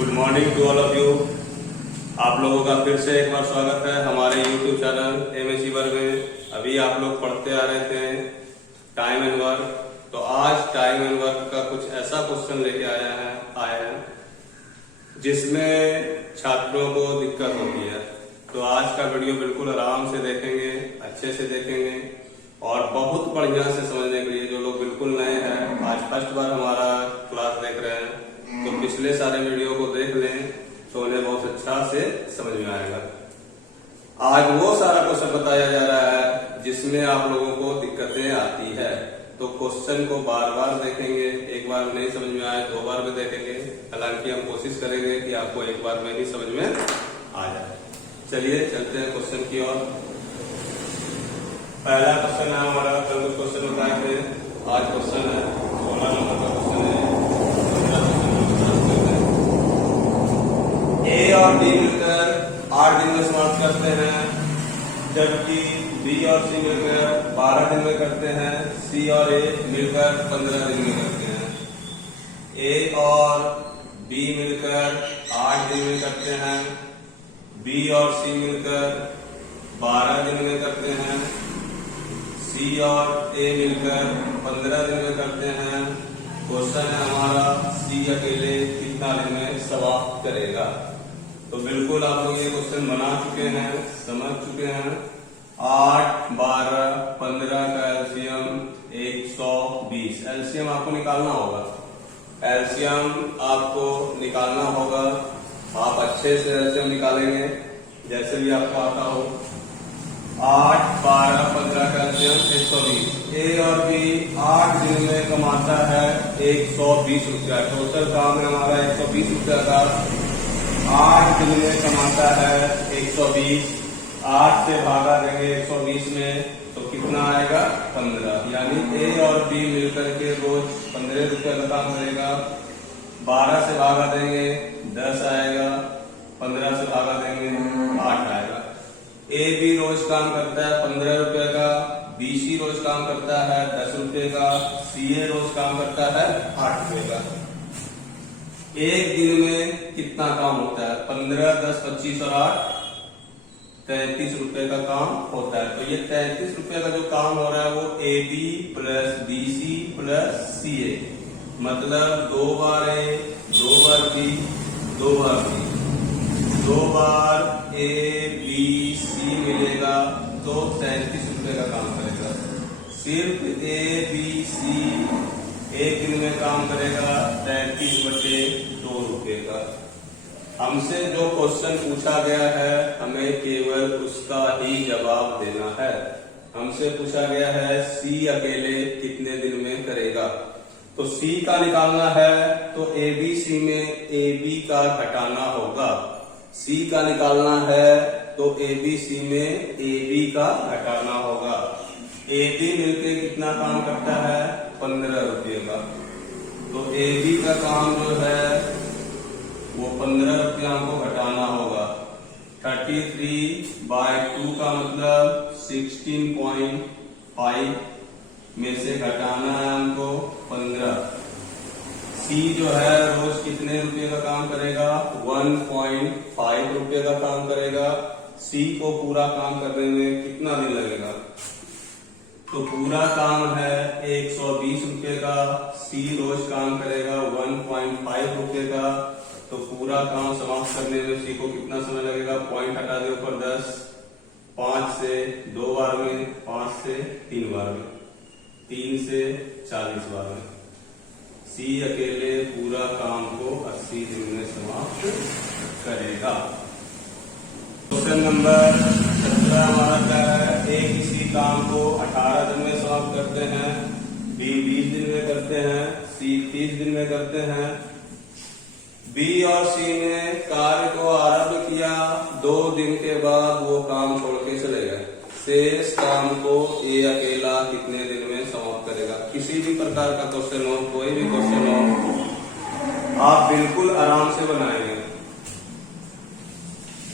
Good morning to all of you. आप लोगों का फिर से एक बार स्वागत है हमारे यूट्यूब चैनल एमएससी वर्ग में। अभी आप लोग पढ़ते आ रहे थे टाइम एंड वर्क, तो आज टाइम एंड वर्क का कुछ ऐसा क्वेश्चन लेके आया है जिसमें छात्रों को दिक्कत होती है। तो आज का वीडियो बिल्कुल आराम से देखेंगे, अच्छे से देखेंगे और बहुत बढ़िया से समझने के लिए जो लोग बिल्कुल नए हैं, आज फर्स्ट बार हमारा क्लास देख रहे हैं, तो पिछले सारे वीडियो को देख लें तो उन्हें बहुत अच्छा से समझ में आएगा। आज वो सारा क्वेश्चन बताया जा रहा है जिसमें आप लोगों को दिक्कतें आती है। तो क्वेश्चन को बार बार देखेंगे, एक बार नहीं समझ में आए 2 बार में देखेंगे। हालांकि हम कोशिश करेंगे कि आपको एक बार में ही समझ में आ जाए। चलिए चलते हैं क्वेश्चन की ओर। पहला क्वेश्चन है हमारा, कल कुछ क्वेश्चन बताए थे, आज क्वेश्चन है 16 नंबर का क्वेश्चन है। ए और बी मिलकर 8 दिन में समाप्त करते हैं, जबकि बी और सी मिलकर 12 दिन में करते हैं, सी और ए मिलकर 15 दिन में करते हैं। ए और बी मिलकर 8 दिन में करते हैं, बी और सी मिलकर 12 दिन में करते हैं, सी और ए मिलकर 15 दिन में करते हैं। क्वेश्चन है हमारा, सी अकेले कितना दिन में समाप्त करेगा। तो बिल्कुल आप लोग ये क्वेश्चन बना चुके हैं, समझ चुके हैं। 8, 12, 15 का एलसीएम 120। एलसीएम आपको निकालना होगा, एलसीएम आपको निकालना होगा। आप अच्छे से एलसीएम निकालेंगे जैसे भी आपको आता हो। 8, 12, 15 का एलसीएम 120। ए और बी 8 दिन में कमाता है 120 रुपया। टोटल काम है हमारा 120 रुपया का। 8 दिन में कमाता है 120। 8 से भागा देंगे 120 में तो कितना आएगा 15। यानी ए और बी मिलकर के रोज 15 रुपया का काम करेगा। 12 से भागा देंगे 10 आएगा, 15 से भागा देंगे 8 आएगा। ए बी रोज काम करता है 15 रुपए का, बी सी रोज काम करता है 10 रुपए का, सी ए रोज काम करता है 8 रुपए का। एक दिन में कितना काम होता है? 15, 10, 25 और 8 33 रुपए का काम होता है। तो ये 33 रुपए का जो काम हो रहा है वो A B plus B C plus C A, मतलब 2 बार ए, 2 बार B, 2 bar C, 2 bar A B C मिलेगा तो 33 रुपए का काम करेगा। सिर्फ ए बी सी एक दिन में काम करेगा 33/2 रुपए का। हमसे जो क्वेश्चन पूछा गया है हमें केवल उसका ही जवाब देना है। हमसे पूछा गया है सी अकेले कितने दिन में करेगा। तो सी का निकालना है तो ए बी सी में ए बी का घटाना होगा। सी का निकालना है तो ए बी सी में ए बी का घटाना होगा। ए बी मिलके कितना काम करता है? 15 रुपये का। तो ए बी का काम जो है वो 15 रुपया हमको घटाना होगा। 33/2 का मतलब 16.5 में से घटाना है हमको 15। सी जो है रोज कितने रुपए का काम करेगा? 1.5 रुपये का काम करेगा। सी को पूरा काम करने में कितना दिन लगेगा? तो पूरा काम है 120 रुपये का, सी रोज काम करेगा 1.5 रुपये का। तो पूरा काम समाप्त करने में सी को कितना समय लगेगा? पॉइंट हटा दे ऊपर 10, 5 से 2 बार में, 5 से 3 बार में, 3 से 40 बार में। सी अकेले पूरा काम को 80 दिन में समाप्त करेगा। क्वेश्चन नंबर 17 हमारा क्या है? ए किसी काम को 18 दिन में समाप्त करते हैं, बी 20 दिन में करते हैं, सी 30 दिन में करते हैं। बी और सी ने कार्य को आरंभ किया, 2 दिन के बाद वो काम छोड़ के चले गए। शेष काम को ए अकेला कितने दिन में समाप्त करेगा? किसी भी प्रकार का क्वेश्चन हो, कोई भी क्वेश्चन हो, आप बिल्कुल आराम से बनाएंगे।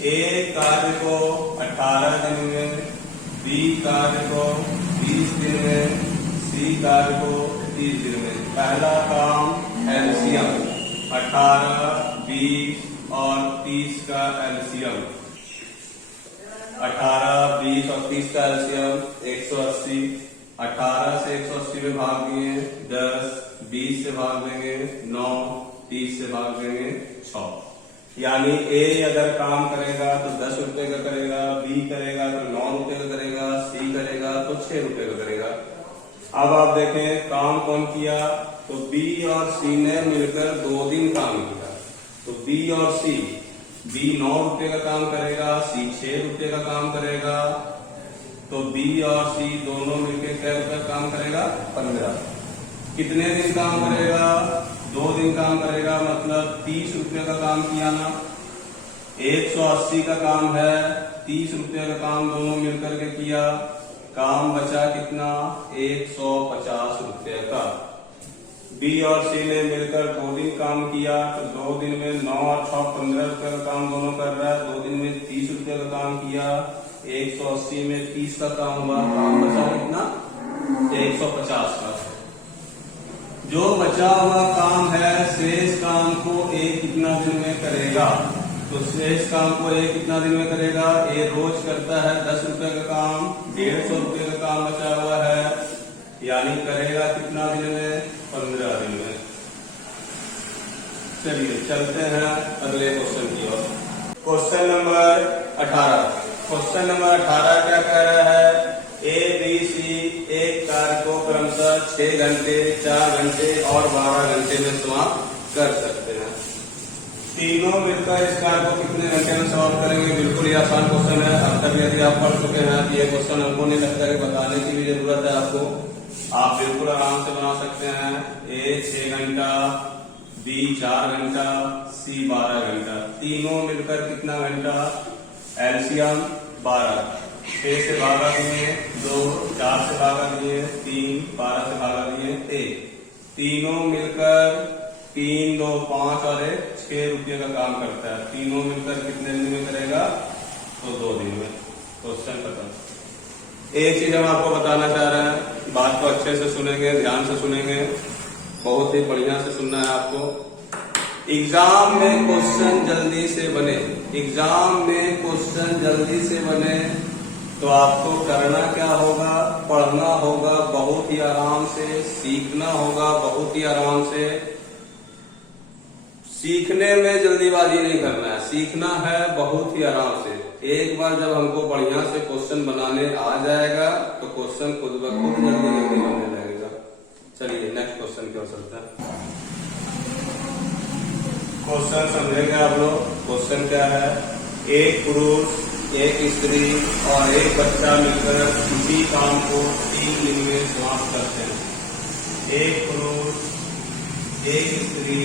ए कार्य को 18 दिन में, बी कार्य को 20 दिन में, सी कार्य को 30 दिन में। पहला काम एलसीएम 18, 20 और 30 का एलसीएम, 18, 20 और 30 का एलसीएम 180। 18 से 180 में भाग दिए 10, 20 से भाग देंगे 9, 30 से भाग देंगे 6। यानी ए अगर काम करेगा तो 10 रुपए का करेगा, बी करेगा तो 9 रुपए का करेगा, सी करेगा तो 6 रुपए का करेगा। अब आप देखें काम कौन किया, तो बी और सी ने मिलकर 2 दिन काम किया। तो बी और सी, बी 9 रुपए का काम करेगा, सी 6 रुपए का काम करेगा। तो बी और सी दोनों मिलकर क्या रुपए काम करेगा, 15। कितने दिन काम करेगा, 2 दिन काम करेगा, मतलब 30 रुपए का काम किया ना। 180 का काम है, 30 रुपए का काम दोनों मिलकर के किया, काम बचा कितना, 150 रुपए का। बी और सी ने मिलकर 2 दिन काम किया, तो 2 दिन में 9 और 6 15 रुपए का काम दोनों कर रहा है। 2 दिन में 30 रुपए का काम किया, 180 में 30 का काम हुआ, काम बचा कितना, 150 का। जो बचा हुआ काम है, शेष काम को ए कितना दिन में करेगा, तो शेष काम को ए कितना दिन में करेगा, ए रोज करता है 10 रुपए का काम, 150 रुपए का काम बचा हुआ है, यानी करेगा कितना दिन में, 15 दिन में। चलिए चलते हैं अगले क्वेश्चन की ओर। Question number 18। क्वेश्चन नंबर 18 क्या कह रहा है, ए बी सी एक कार्य को क्रमशः 6 घंटे, 4 घंटे और 12 घंटे में समाप्त कर सकते हैं। तीनों मिलकर इस कार्य को कितने घंटे में समाप्त करेंगे। बिल्कुल ही आसान क्वेश्चन है। अब तक यदि आप पढ़ चुके हैं कि ये क्वेश्चन हमको नहीं लगता कि बताने की भी जरूरत है आपको, आप बिल्कुल आराम से बना सकते हैं। ए 6 घंटा, बी 4 घंटा, सी 12 घंटा, तीनों मिलकर कितना घंटा, एलसीएम 12। 6 से भागा दिए 2, 4 से भागा दिए 3, 12 से भागा दिए 1। तीनों मिलकर 3, 2, 5 और 1 6 रुपये का काम करता है। तीनों मिलकर कितने दिन में करेगा, तो 2 दिन में। क्वेश्चन खत्म। एक चीज हम आपको बताना चाह रहे हैं, बात को अच्छे से सुनेंगे, ध्यान से सुनेंगे, बहुत ही बढ़िया से सुनना है आपको। एग्जाम में क्वेश्चन जल्दी से बने, एग्जाम में क्वेश्चन जल्दी से बने तो आपको करना क्या होगा, पढ़ना होगा बहुत ही आराम से, सीखना होगा बहुत ही आराम से। सीखने में जल्दीबाजी नहीं करना है, सीखना है बहुत ही आराम से। एक बार जब हमको बढ़िया से क्वेश्चन बनाने आ जाएगा तो क्वेश्चन खुद ब खुद जल्दी जल्दी बनने लगेगा। चलिए नेक्स्ट क्वेश्चन की ओर चलते हैं। क्वेश्चन समझेंगे आप लोग। क्वेश्चन क्या है, एक पुरुष, एक स्त्री और एक बच्चा मिलकर किसी काम को 3 दिन में समाप्त करते हैं। एक पुरुष, एक स्त्री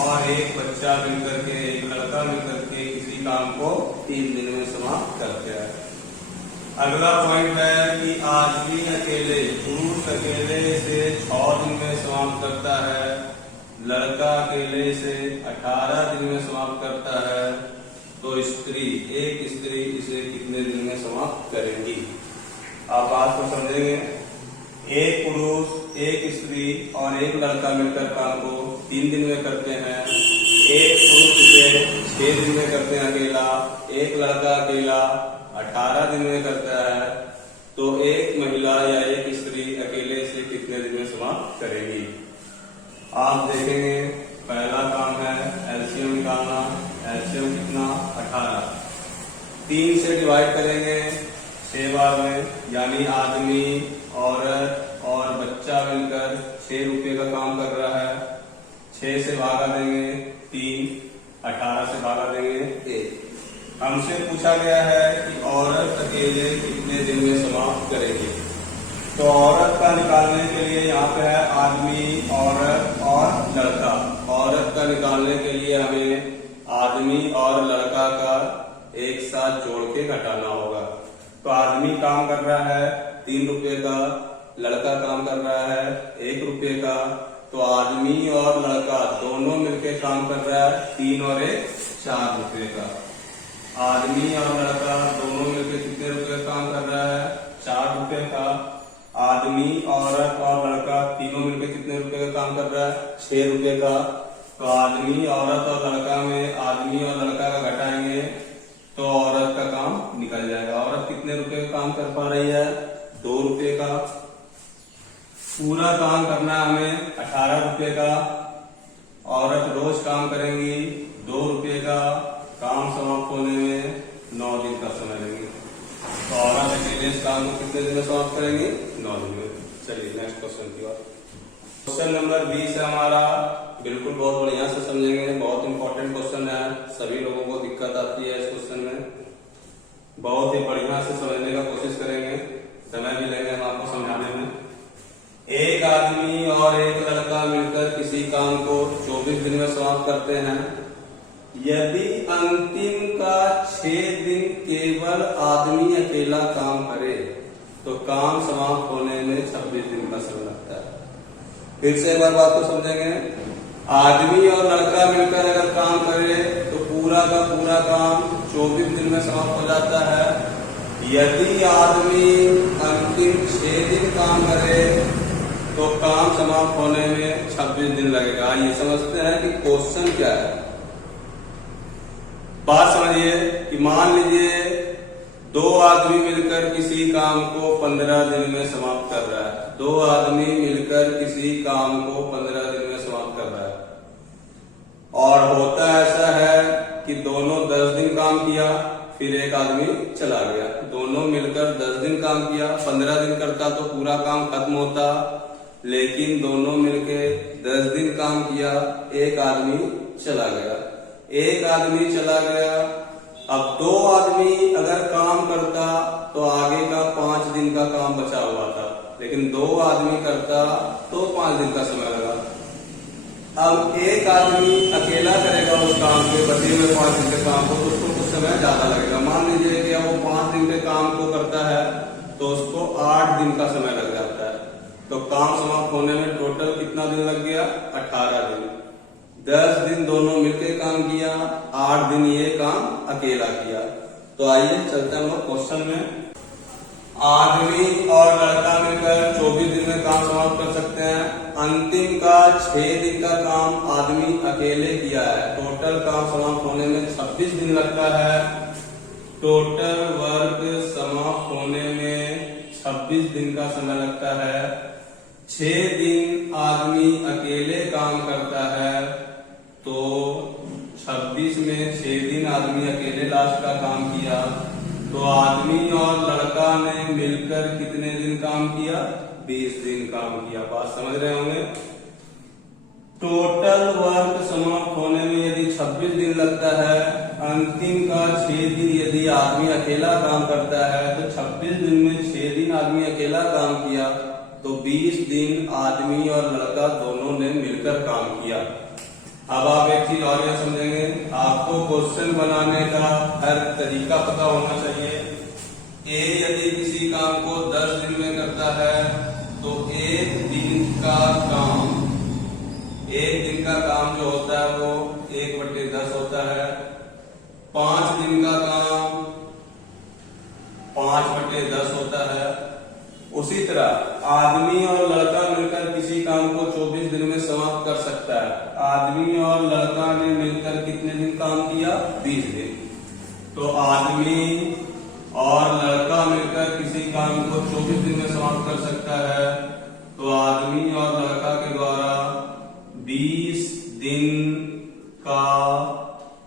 और एक बच्चा मिलकर के, एक लड़का मिलकर के किसी काम को 3 दिन में समाप्त करते हैं। अगला पॉइंट है कि आदमी अकेले, पुरुष अकेले से 6 दिन में समाप्त करता है, लड़का अकेले से 18 दिन में समाप्त करता है, तो स्त्री, एक स्त्री इसे कितने दिन में समाप्त करेंगी। आप बात को समझेंगे। एक पुरुष, एक स्त्री और एक लड़का मिलकर काम को 3 दिन में करते हैं। एक पुरुष इसे 6 दिन में करते हैं अकेला, एक लड़का अकेला 18 दिन में करता है, तो एक महिला या एक स्त्री अकेले से कितने दिन में समाप्त करेगी। आप देखेंगे पहला काम है एलसीएम निकालना। एलसीएम कितना, 18। 3 से डिवाइड करेंगे 6 बार में, यानी आदमी, औरत और बच्चा मिलकर 6 रुपये का काम कर रहा है। 6 से भागा देंगे 3, 18 से भागा देंगे 1। हमसे पूछा गया है कि औरत अकेले कितने दिन में समाप्त करेगी। तो औरत का निकालने के लिए यहाँ पे है आदमी, औरत और लड़का। औरत का निकालने के लिए हमें आदमी और लड़का का एक साथ जोड़ के घटाना होगा। तो आदमी काम कर रहा है 3 रुपये का, लड़का काम कर रहा है 1 रुपये का, तो आदमी और लड़का दोनों मिलकर काम कर रहा है 3 और 1 4 रुपये का। आदमी और लड़का दोनों मिलकर कितने रुपये काम कर रहा है, 4 रुपये का। आदमी, औरत और लड़का तीनों मिलकर कितने रुपए का काम कर रहा है, 6 रुपए का। तो आदमी, औरत और लड़का में आदमी और लड़का का घटाएंगे तो औरत का काम निकल जाएगा। औरत कितने रुपए का काम कर पा रही है? 2 रुपए का। पूरा काम करना है हमें 18 रुपए का। औरत रोज काम करेंगी 2 रुपए का। काम समाप्त होने में 9 दिन का समय लगेगा। तो औरत अकेले इस काम को कितने दिन में समाप्त करेंगे? 9 दिन में। चलिए नेक्स्ट क्वेश्चन की बात। क्वेश्चन नंबर 20 है हमारा। बिल्कुल बहुत बढ़िया से समझेंगे, बहुत इंपॉर्टेंट क्वेश्चन है। सभी लोगों को दिक्कत आती है इस क्वेश्चन में। बहुत ही बढ़िया से समझने का कोशिश करेंगे, समय भी लेंगे हम आपको समझाने में। एक आदमी और एक लड़का मिलकर किसी काम को 24 दिन में समाप्त करते हैं। यदि अंतिम का 6 दिन केवल आदमी अकेला काम करे तो काम समाप्त होने में 26 दिन का समय लगता है। फिर से एक बार बात को समझेंगे। आदमी और लड़का मिलकर अगर काम करे तो पूरा का पूरा काम 24 दिन में समाप्त हो जाता है। यदि आदमी अंतिम 6 दिन काम करे तो काम समाप्त होने में 26 दिन लगेगा। ये समझते हैं कि क्वेश्चन क्या है। बात समझिए कि मान लीजिए 2 आदमी मिलकर किसी काम को 15 दिन में समाप्त कर रहा है। 2 आदमी मिलकर किसी काम को 15 दिन में समाप्त कर रहा है। और होता ऐसा है कि दोनों 10 दिन काम किया, फिर एक आदमी चला गया। दोनों मिलकर 10 दिन काम किया। 15 दिन करता तो पूरा काम खत्म होता, लेकिन दोनों मिलके 10 दिन काम किया, एक आदमी चला गया। एक आदमी चला गया। अब 2 आदमी अगर काम करता तो आगे का 5 दिन का काम बचा हुआ था, लेकिन 2 आदमी करता तो 5 दिन का समय लगा। अब एक आदमी अकेला करेगा उस काम के बचे हुए 5 दिन के काम को, तो उसको कुछ समय ज्यादा लगेगा। मान लीजिए कि वो 5 दिन के काम को करता है तो उसको 8 दिन का समय लग जाता है। तो काम समाप्त होने में टोटल कितना दिन लग गया? 18 दिन। 10 दिन दोनों मिलकर काम किया, 8 दिन ये काम अकेला किया। तो आइए चलते हैं हम लोग क्वेश्चन में। आदमी और लड़का मिलकर 24 दिन में काम समाप्त कर सकते हैं। अंतिम का 6 दिन का काम आदमी अकेले किया है। टोटल काम समाप्त होने में 26 दिन लगता है। टोटल वर्क समाप्त होने में 26 दिन का समय लगता है। 6 दिन आदमी अकेले काम करता है, तो 26 में 6 दिन आदमी अकेले लास्ट का काम किया। तो आदमी और लड़का ने मिलकर कितने दिन काम किया? 20 दिन काम किया। बात समझ रहे होंगे। टोटल वर्क समाप्त होने में यदि 26 दिन लगता है, अंतिम का 6 दिन यदि आदमी अकेला काम करता है, तो 26 दिन में 6 दिन आदमी अकेला काम किया, तो 20 दिन आदमी और लड़का दोनों ने मिलकर काम किया। अब आप एक चीज और यह समझेंगे, आपको क्वेश्चन बनाने का हर तरीका पता होना चाहिए। ए यदि किसी काम को 10 दिन में करता है तो 1 दिन का काम जो होता है वो 1/10 होता है। 5 दिन का काम 5/10 होता है। उसी तरह आदमी और लड़का मिलकर किसी काम को 24 दिन में समाप्त कर सकता है। आदमी और लड़का ने मिलकर कितने दिन काम किया? 20 दिन। तो आदमी और लड़का मिलकर किसी काम को 24 दिन में समाप्त कर सकता है। तो आदमी और लड़का के द्वारा 20 दिन का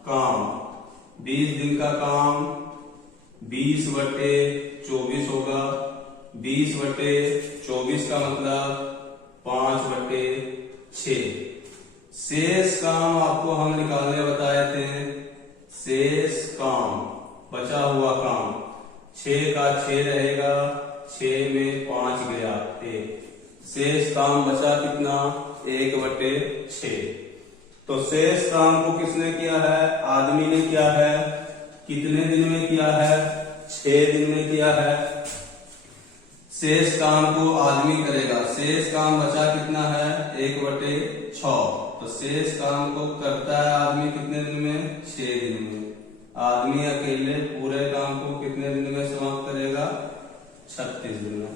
काम 20/24 होगा। 20/24 का मतलब 5/6। शेष काम आपको हम निकालने बताए थे। शेष काम, बचा हुआ काम 6 का 6 रहेगा, 6 में 5 गया 1। शेष काम बचा कितना? 1/6। तो शेष काम को किसने किया है? आदमी ने किया है। कितने दिन में किया है? 6 दिन में किया है। शेष काम को आदमी करेगा। शेष काम बचा कितना है? 1/6। तो शेष काम को करता है आदमी कितने दिन में? 6 दिन में। आदमी अकेले पूरे काम को कितने दिन में समाप्त करेगा? 36 दिन में।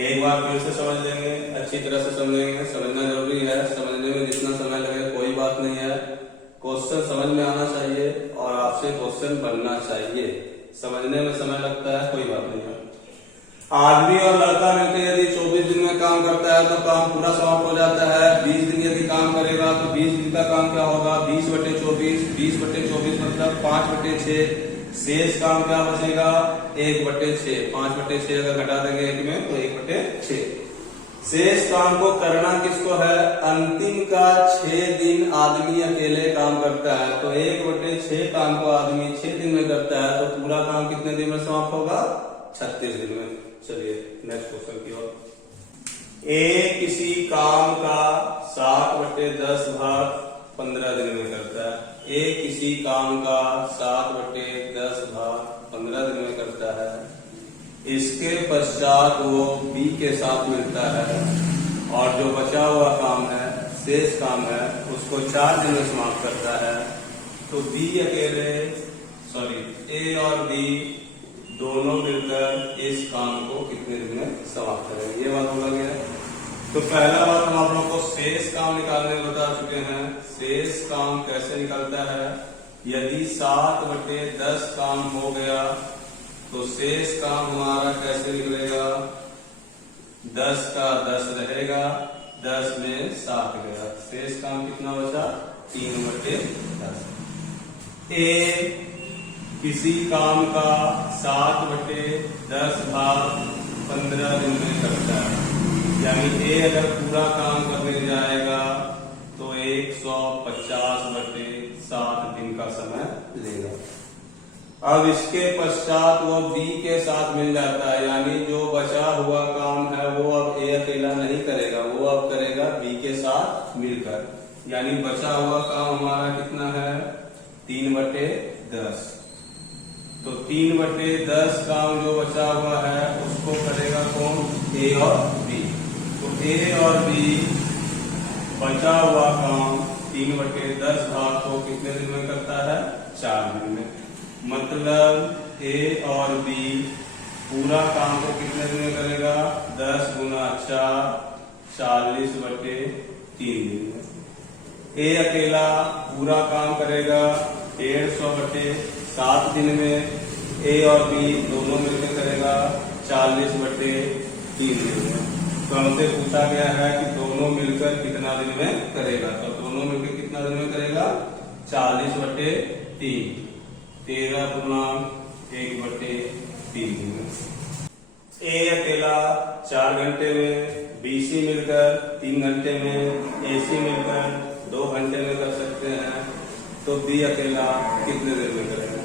एक बार फिर से समझ लेंगे, अच्छी तरह से समझेंगे। समझना जरूरी है, समझने में जितना समय लगे कोई क्वेश्चन समझ में आना चाहिए और आपसे क्वेश्चन बनना चाहिए। समझने में समय लगता है, कोई बात नहीं है। आदमी और लड़का मिलकर यदि 24 दिन में काम करता है तो काम पूरा समाप्त हो जाता है। 20 दिन यदि काम करेगा तो 20 दिन का काम क्या होगा? 20/24, 20/24 मतलब 5/6। शेष काम क्या बचेगा? 1/6। 5/6 अगर घटा देंगे एक में तो 1/6। शेष काम को करना किसको है? अंतिम का 6 दिन आदमी अकेले काम करता है, तो 1/6 काम को आदमी 6 दिन में करता है, तो पूरा काम कितने दिन में समाप्त होगा? 36 दिन में। चलिए नेक्स्ट क्वेश्चन की ओर। ए किसी काम का 7/10 भाग 15 दिन में करता है। ए किसी काम का 7/10 भाग 15 दिन में करता है। इसके पश्चात वो बी के साथ मिलता है और जो बचा हुआ काम है, शेष काम है, उसको 4 दिन में समाप्त करता है। तो ए और बी दोनों मिलकर इस काम को कितने दिन में समाप्त करेंगे, ये बात बोला गया है। तो पहला बात हम आप लोगों को शेष काम निकालने बता चुके हैं। शेष काम कैसे निकलता है? यदि 7/10 काम हो गया तो शेष काम हमारा कैसे निकलेगा? 10 का 10 रहेगा, 10 में 7 गया, शेष काम कितना बचा? 3/10। ए किसी काम का 7/10 भाग 15 दिन में करता है, यानी ए अगर पूरा काम करने जाएगा तो 150/7 दिन का समय लेगा। अब इसके पश्चात वो बी के साथ मिल जाता है, यानी जो बचा हुआ काम है वो अब ए अकेला नहीं करेगा, वो अब करेगा बी के साथ मिलकर, यानी बचा हुआ काम हमारा कितना है? 3/10। तो 3/10 काम जो बचा हुआ है उसको करेगा कौन? ए और बी। तो ए और बी बचा हुआ काम 3/10 भाग को कितने दिन में करता है? 4 दिन में। मतलब ए और बी पूरा काम को कितने दिन में करेगा? 10 × 4 40/3 दिन में। ए अकेला पूरा काम करेगा 150/7 दिन में। ए और बी दोनों मिलकर करेगा 40/3 दिन में। तो हमसे पूछा गया है कि दोनों मिलकर कितना दिन में करेगा, तो दोनों मिलकर कितना दिन में करेगा? 40/3, 13 × 1/3 दिन में। ए अकेला 4 घंटे में, बी सी मिलकर 3 घंटे में, ए सी मिलकर 2 घंटे में कर सकते हैं, तो बी अकेला कितने देर में करेगा?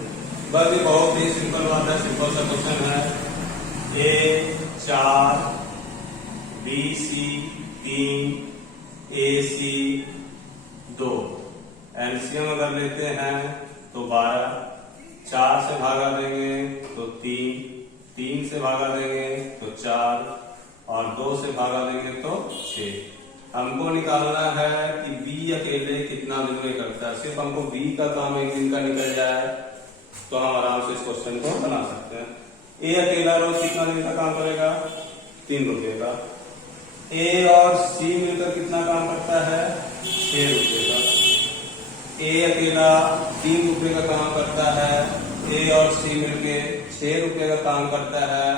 बस ये बहुत ही सिंपल बात है, सिंपल सा क्वेश्चन है। ए 4, बी सी 3, ए सी 2, एलसीएम अगर लेते हैं तो 12, 4 से भागा देंगे तो 3, 3 से भागा देंगे तो 4 और 2 से भागा देंगे तो 6। हमको निकालना है कि बी अकेले कितना दिन में करता है। सिर्फ हमको बी का काम 1 दिन का निकल जाए तो हम आराम से इस क्वेश्चन को बना सकते हैं। ए अकेला रोज कितना दिन का काम करेगा? 3 रुपए का। ए और सी मिलकर कितना काम करता है? 6 रुपए का। ए अकेला 3 रुपए का काम करता है, ए और सी मिलकर 6 रुपए का काम करता है,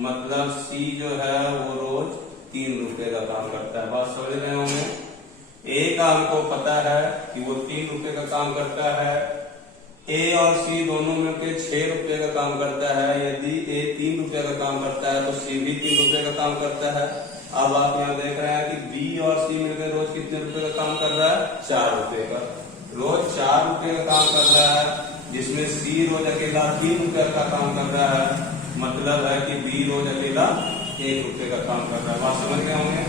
मतलब सी जो है वो रोज 3 रुपए का काम करता है। बात समझ रहे होंगे? ए का हमको पता है कि वो 3 रुपए का काम करता है, ए और सी दोनों मिलकर 6 रुपए का काम करता है। यदि ए 3 रुपए का काम करता है तो सी भी 3 रुपए का काम करता है। अब आप यहाँ देख रहे हैं कि बी और सी मिलकर रोज कितने रुपए का काम कर रहा है? 4 रुपए का। रोज 4 रुपए का काम कर रहा है, जिसमें सी रोज अकेला 3 रुपए का काम कर रहा है, मतलब है कि बी रोज अकेला 1 रुपए का काम कर रहा है। बात समझ गए होंगे?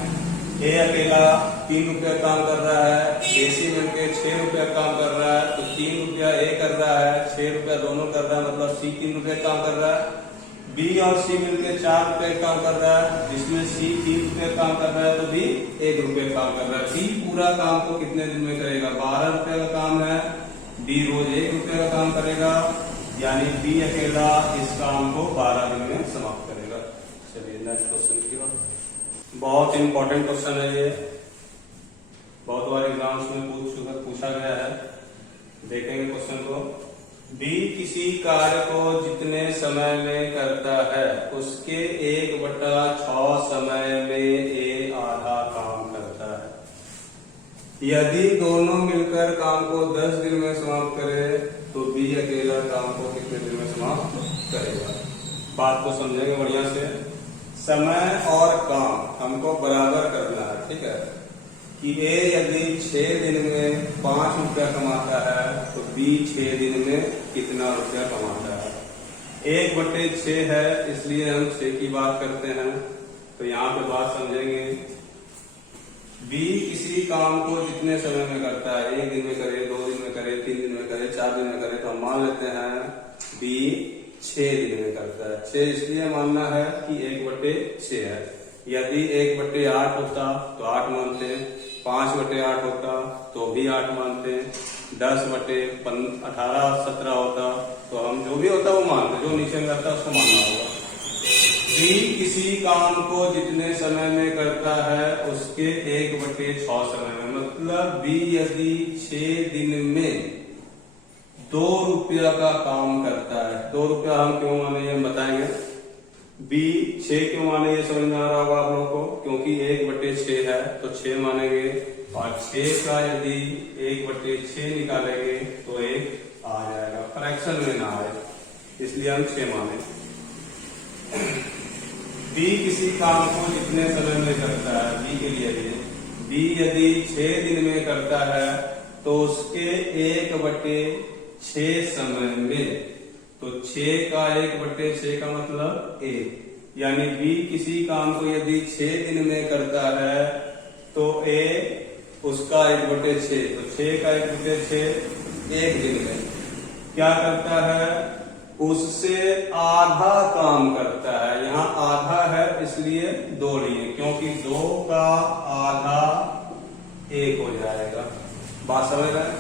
ए अकेला 3 रुपया काम कर रहा है, ए सी मिलकर 6 रुपया काम कर रहा है, तो 3 रुपया ए कर रहा है, 6 रुपया दोनों कर रहा है, मतलब सी 3 रुपये काम कर रहा है। बी और सी मिलकर 4 रुपये काम कर रहा है, जिसमें सी 3 रुपये काम कर रहा है, तो बी 1 रुपये काम कर रहा है। बी पूरा काम को कितने दिन में करेगा? 12 रुपये का काम है, बी रोज 1 रुपये का काम करेगा, यानी बी अकेला इस काम को 12 दिन में समाप्त करेगा। चलिए नेक्स्ट क्वेश्चन की बात। बहुत इंपॉर्टेंट क्वेश्चन है ये, बहुत बार एग्जाम्स में पूछा गया है। देखेंगे क्वेश्चन को। बी किसी कार्य को जितने समय में करता है उसके 1/6 समय में ए आधा काम करता है। यदि दोनों मिलकर काम को 10 दिन में समाप्त करे तो बी अकेला काम को कितने दिन में समाप्त करेगा। बात को समझेंगे बढ़िया से। समय और काम हमको बराबर करना है, ठीक है। कि ए यदि 6 दिन में 5 रुपया कमाता है तो बी 6 दिन में कितना रुपया कमाता है। 1/6 है इसलिए हम 6 की बात करते हैं। तो यहाँ पे बात समझेंगे। बी किसी काम को जितने समय में करता है, 1 दिन में करे, 2 दिन में करे, 3 दिन में करे, 4 दिन में करे, तो हम मान लेते हैं बी 6 दिन में करता है। 6 इसलिए मानना है कि 1/6 है। यदि 1/8 होता तो 8 मानते, 5/8 होता तो भी 8 मानते, 10/18 17 होता तो हम जो भी होता वो मानते, जो नीचे में रहता उसको मानना होगा। बी किसी काम को जितने समय में करता है उसके 1/6 समय में, मतलब बी यदि 6 दिन में 2 रुपया का काम करता है। 2 रुपया हम क्यों माने ये हम बताएंगे। बी 6 क्यों माने ये समझ में आ रहा होगा आप लोगों को, क्योंकि 1/6 है तो 6 मानेंगे और 6 का यदि 1/6 निकालेंगे तो 1 आ जाएगा, फ्रैक्शन में ना आए, इसलिए हम 6 माने। बी किसी काम को जितने समय में करता है, बी के लिए बी यदि 6 दिन में करता है तो उसके 1/6 समय में, तो 6 का 1/6 का मतलब 1, यानी बी किसी काम को यदि 6 दिन में करता है तो ए उसका 1/6, तो 6 का 1/6 1 दिन में क्या करता है, उससे आधा काम करता है। यहाँ आधा है इसलिए 2 लिए, क्योंकि 2 का आधा 1 हो जाएगा। बात समझ रहे हैं।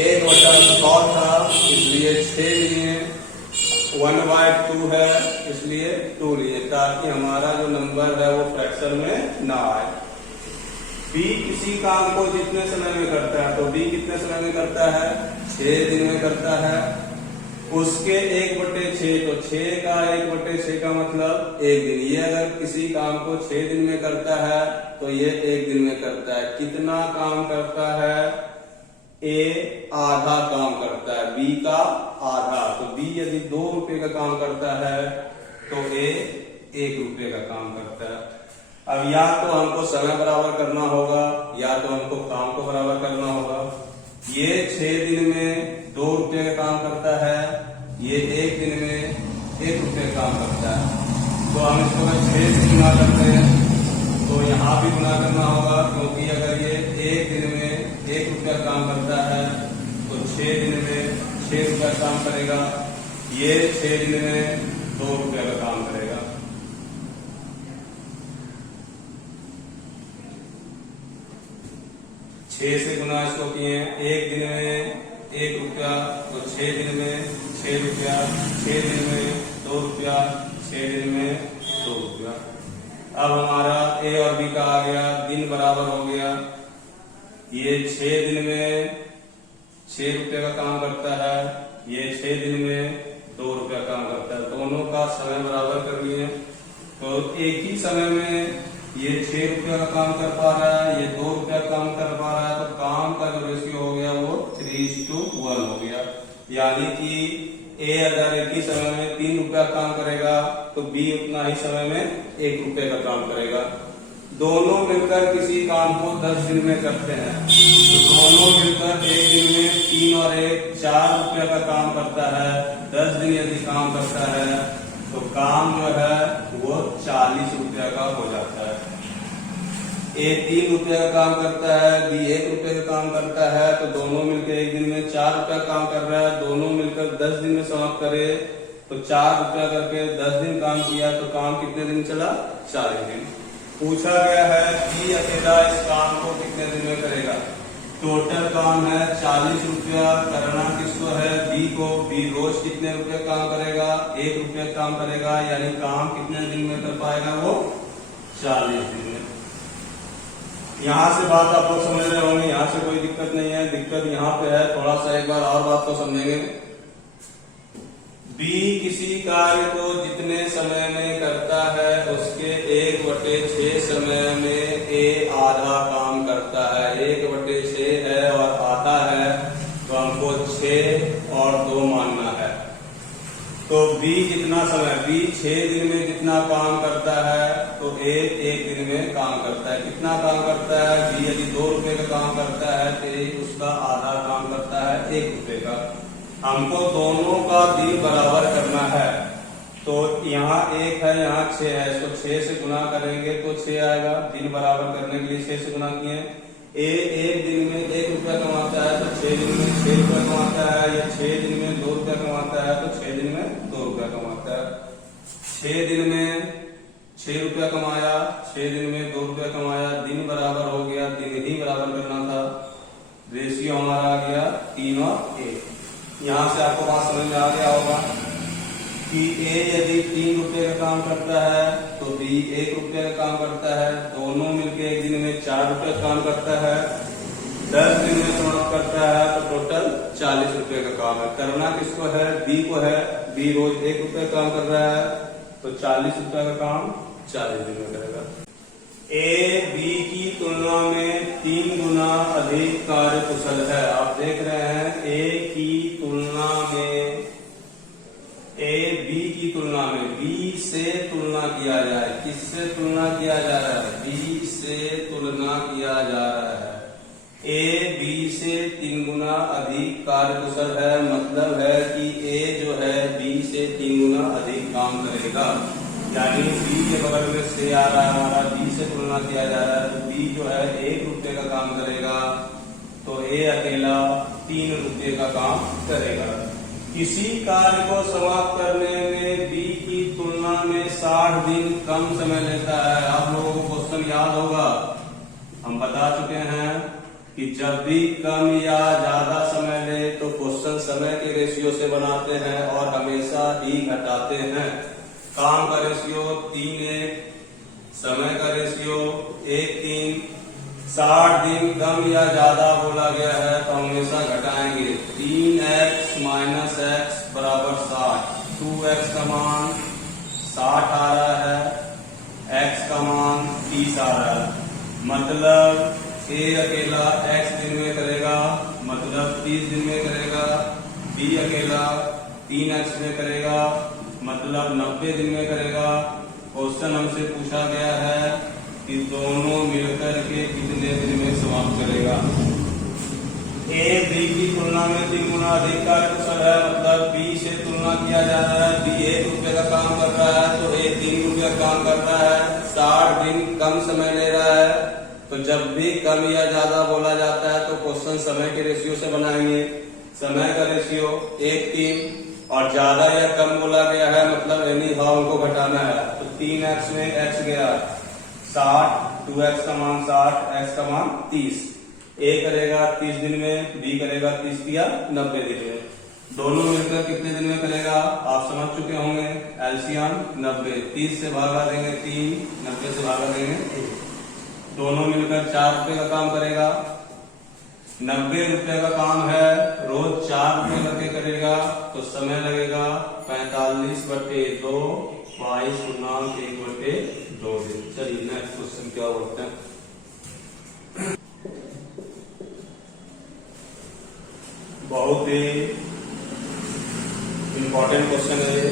1/6 था इसलिए 6 लिए, 1/2 है इसलिए 2 लिए, ताकि हमारा जो नंबर है वो फ्रैक्शन में ना आए। बी किसी काम को जितने समय में करता है, तो बी कितने समय में करता है, 6 दिन में करता है। उसके 1/6, तो 6 का 1/6 का मतलब 1 दिन। ये अगर किसी काम को 6 दिन में करता है तो ये 1 दिन में करता है। कितना काम करता है, ए आधा काम करता है, बी का आधा। तो बी यदि 2 रुपए का काम करता है तो ए 1 रुपए का काम करता है। अब या तो हमको समय बराबर करना होगा या तो हमको काम को बराबर करना होगा। ये 6 दिन में 2 रुपए का काम करता है, ये 1 दिन में 1 रुपए का काम करता है। तो हम इसको 6 से गुना करते हैं तो यहाँ भी गुना करना होगा, क्योंकि अगर ये 1 दिन में 1 रुपया काम करता है तो 6 दिन में 6 रुपया काम करेगा। ये 6 दिन में 2 रुपया का काम करेगा। छह से गुना इसको किए, 1 दिन में 1 रुपया तो 6 दिन में 6 रुपया, 6 दिन में 2 रुपया, 6 दिन में 2 रुपया। अब हमारा ए और बी का आ गया, दिन बराबर हो गया। ये 6 दिन में 6 रुपये का काम करता है, ये 6 दिन में 2 रुपया काम करता है। दोनों का समय बराबर कर लिए तो एक ही समय में ये 6 रुपया का काम कर पा रहा है, ये 2 रुपया काम कर पा रहा है, तो काम का जो रेशियो हो गया वो 3:1 हो गया। यानी कि ए अगर एक ही समय में 3 रुपया काम करेगा तो बी उतना ही समय में 1 रुपये का काम करेगा। दोनों मिलकर किसी काम को 10 दिन में करते हैं, तो दोनों मिलकर 1 दिन में 3 और 1 4 रुपया का काम करता है। 10 दिन यदि काम करता है तो काम जो है वो 40 रुपया का हो जाता है। ए 3 रुपया का काम करता है, बी 1 रुपये का काम करता है, तो दोनों मिलकर 1 दिन में 4 रुपया काम कर रहा है। दोनों मिलकर 10 दिन में समाप्त करे तो 4 रुपया करके 10 दिन काम किया तो काम कितने दिन चला, 40 दिन। पूछा गया है बी अकेला इस काम को कितने दिन में करेगा। टोटल काम है 40 रुपया, करना किसको है, बी को। बी रोज कितने रुपए काम करेगा, 1 रुपया काम करेगा, यानी काम कितने दिन में कर पाएगा वो, 40 दिन में। यहाँ से बात आप लोग समझ रहे होंगे, यहाँ से कोई दिक्कत नहीं है। दिक्कत यहाँ पे है, थोड़ा सा एक बार और बात को समझेंगे। बी किसी कार्य को जितने समय में करता है उसके 1/6 समय में ए आधा काम करता है। 1/6 है और आधा है, तो हमको 6 और 2 मानना है। तो बी कितना समय, बी 6 दिन में कितना काम करता है, तो ए 1 दिन में काम करता है। कितना काम करता है, बी यदि 2 रुपए का काम करता है तो ए उसका आधा काम करता है 1 रुपए का। हमको दोनों का दिन बराबर करना है। तो यहाँ 1 है, यहाँ 6 है, इसको 6 से गुना करेंगे तो 6 आएगा। दिन बराबर करने के लिए 6 से गुना किए। ए 1 दिन में 1 रुपया कमाता है तो 6 दिन में 6 रुपया कमाता है, या 6 दिन में 2 रुपया कमाता है तो 6 दिन में 2 रुपया कमाता है। 6 दिन में 6 रुपया कमाया, 6 दिन में 2 रुपया कमाया, दिन बराबर हो गया, दिन ही बराबर करना था। रेशियो हमारा आ गया 3 और 1। यहाँ से आपको बात समझ में आ गया होगा कि ए यदि 3 रुपए का काम करता है तो बी 1 रुपए का काम करता है। दोनों मिलकर 1 दिन में 4 रुपए का काम करता है। 10 दिन में समाप्त करता है तो टोटल 40 रुपए का काम है। करना किसको है, बी को है। बी रोज 1 रुपए काम कर रहा है तो 40 रुपए का काम 40 दिन में करेगा। ए बी की तुलना में 3 गुना अधिक कार्य कुशल है। आप देख रहे हैं ए की तुलना में, ए बी की तुलना में, बी से तुलना किया जाए। किससे तुलना किया जा रहा है, बी से तुलना किया जा रहा है। ए बी से 3 गुना अधिक कार्य कुशल है, मतलब है कि ए जो है बी से 3 गुना अधिक काम करेगा। यानी बी के बगल में से आ रहा है हमारा, बी से तुलना किया जा रहा है, तो बी जो है 1 रुपए का काम करेगा तो ए अकेला 3 रुपए का काम करेगा। किसी कार्य को समाप्त करने में बी की तुलना में 60 दिन कम समय लेता है। आप लोगों को क्वेश्चन याद होगा, हम बता चुके हैं कि जब भी कम या ज्यादा समय ले तो क्वेश्चन समय के रेशियो से बनाते हैं और हमेशा ही घटाते हैं। काम का रेशियो 3:1, समय का रेशियो 1:3। 60 दिन कम या ज्यादा बोला गया है तो हमेशा घटाएंगे। 3x माइनस x बराबर 60। 2x का मान 60 आ रहा है, x का मान 30 आ रहा है। मतलब ए अकेला x दिन में करेगा, मतलब 30 दिन में करेगा। बी अकेला 3x में करेगा, मतलब 90 दिन में करेगा। क्वेश्चन हमसे पूछा गया है कि दोनों मिलकर के कितने दिन में समाप्त करेगा। ए बी की तुलना में 3 गुना अधिक कार्य कुशल है, मतलब बी से तुलना किया जा रहा है। बी 1 रुपए का काम कर रहा है तो ए 3 रुपए का काम कर रहा है। 60 दिन कम समय ले रहा है, तो जब भी कम या ज्यादा बोला जाता है तो क्वेश्चन समय के रेशियो से बनाएंगे। समय का रेशियो 1:3 और ज्यादा या कम बोला गया है, मतलब एनी हाउ उनको घटाना है। तो 3x में x गया 60, 2x का मान 60, x का मान 30। ए करेगा 30 दिन में, बी करेगा 30 या 90 दिन में। दोनों मिलकर कितने दिन में करेगा आप समझ चुके होंगे। एलसीएम 90, 30 से भागा देंगे 3, 90 से भागा देंगे 1। दोनों मिलकर 4 रुपए का काम करेगा। 90 रुपए का काम है, रोज 4 रुपए करके करेगा तो समय लगेगा 45/2, 22×1/2 दिन। चलिए नेक्स्ट क्वेश्चन क्या बोलते हैं। बहुत ही इंपॉर्टेंट क्वेश्चन है,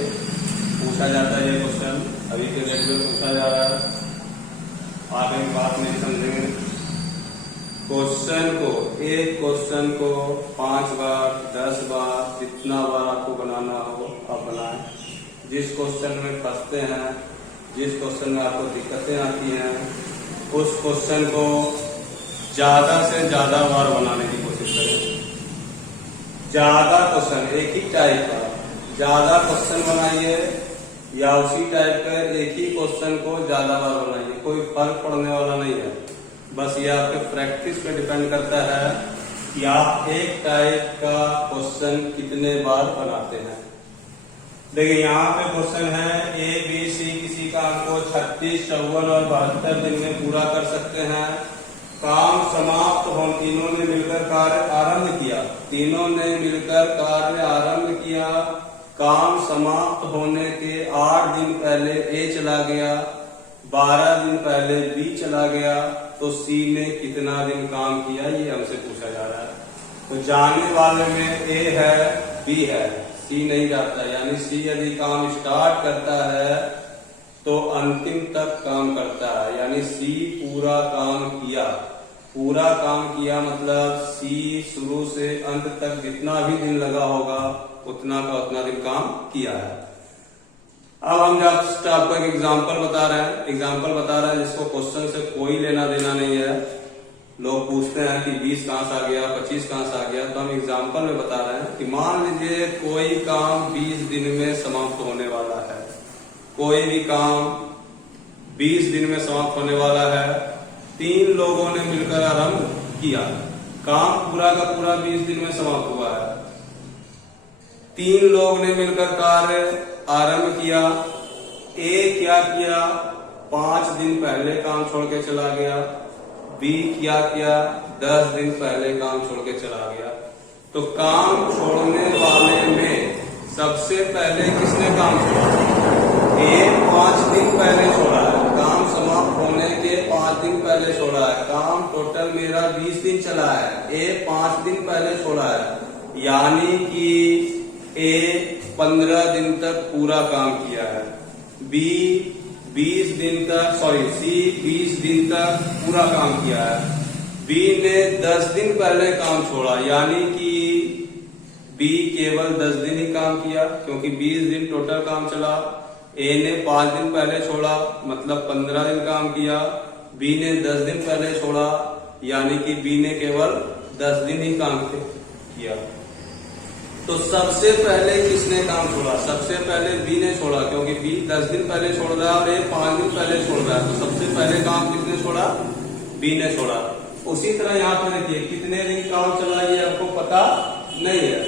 पूछा जाता है ये क्वेश्चन, अभी के डेट में पूछा जा रहा है। आप एक बात नहीं समझेंगे, एक क्वेश्चन को 5 बार 10 बार जितना बार आपको बनाना हो आप बनाएं। जिस क्वेश्चन में फंसते हैं, जिस क्वेश्चन में आपको दिक्कतें आती हैं, उस क्वेश्चन को ज्यादा से ज्यादा बार बनाने की कोशिश करें। ज्यादा क्वेश्चन एक ही टाइप का ज्यादा क्वेश्चन बनाइए, या उसी टाइप का एक ही क्वेश्चन को ज्यादा बार बनाइए, कोई फर्क पड़ने वाला नहीं है। बस ये आपके प्रैक्टिस पे डिपेंड करता है कि आप एक टाइप का क्वेश्चन कितने बार बनाते हैं। देखिए यहाँ पे क्वेश्चन है ए बी सी किसी काम को 36, 54 और 72 दिन में पूरा कर सकते हैं। काम समाप्त हो, तीनों ने मिलकर कार्य आरंभ किया, तीनों ने मिलकर कार्य आरंभ किया। काम समाप्त होने के 8 दिन पहले ए चला गया, 12 दिन पहले बी चला गया, तो सी ने कितना दिन काम किया, ये हमसे पूछा जा रहा है। तो जाने वाले में ए है, बी है, सी नहीं जाता, यानी सी यदि काम स्टार्ट करता है तो अंतिम तक काम करता है, यानी सी पूरा काम किया। पूरा काम किया मतलब सी शुरू से अंत तक जितना भी दिन लगा होगा उतना का उतना दिन काम किया है। अब हम जस्ट आपको एक एग्जांपल बता रहे हैं, जिसको क्वेश्चन से कोई लेना देना नहीं है। लोग पूछते हैं कि 20 कहां से आ गया, 25 कहां से आ गया, तो हम एग्जांपल में बता रहे हैं कि मान लीजिए कोई काम 20 दिन में समाप्त होने वाला है, कोई भी काम 20 दिन में समाप्त होने वाला है। 3 लोगों ने मिलकर आरंभ किया, काम पूरा का पूरा 20 दिन में समाप्त हुआ है। 3 लोग ने मिलकर कार्य आरंभ किया। ए क्या किया, 5 दिन पहले काम छोड़ के चला गया। बी क्या किया, 10 दिन पहले काम छोड़ के चला गया। तो काम छोड़ने वाले में सबसे पहले किसने काम छोड़ा? ए 5 दिन पहले छोड़ा है, काम समाप्त होने के 5 दिन पहले छोड़ा है। काम टोटल मेरा 20 दिन चला है, ए 5 दिन पहले छोड़ा है, यानी कि ए 15 दिन तक पूरा काम किया है। बी 20 दिन तक, सी 20 दिन तक पूरा काम किया है। बी ने 10 दिन पहले काम छोड़ा, यानी कि बी केवल 10 दिन ही काम किया, क्योंकि 20 दिन टोटल काम चला। ए ने 5 दिन पहले छोड़ा, मतलब 15 दिन काम किया। बी ने 10 दिन पहले छोड़ा, यानी कि बी ने केवल 10 दिन ही काम किया। तो सबसे पहले किसने काम छोड़ा? सबसे पहले बी ने छोड़ा, क्योंकि बी 10 दिन पहले छोड़ रहा है और ए 5 दिन पहले छोड़ रहा है, तो सबसे पहले काम किसने छोड़ा? बी ने छोड़ा। उसी तरह यहाँ पर देखिए कितने दिन काम चला ये आपको पता नहीं है,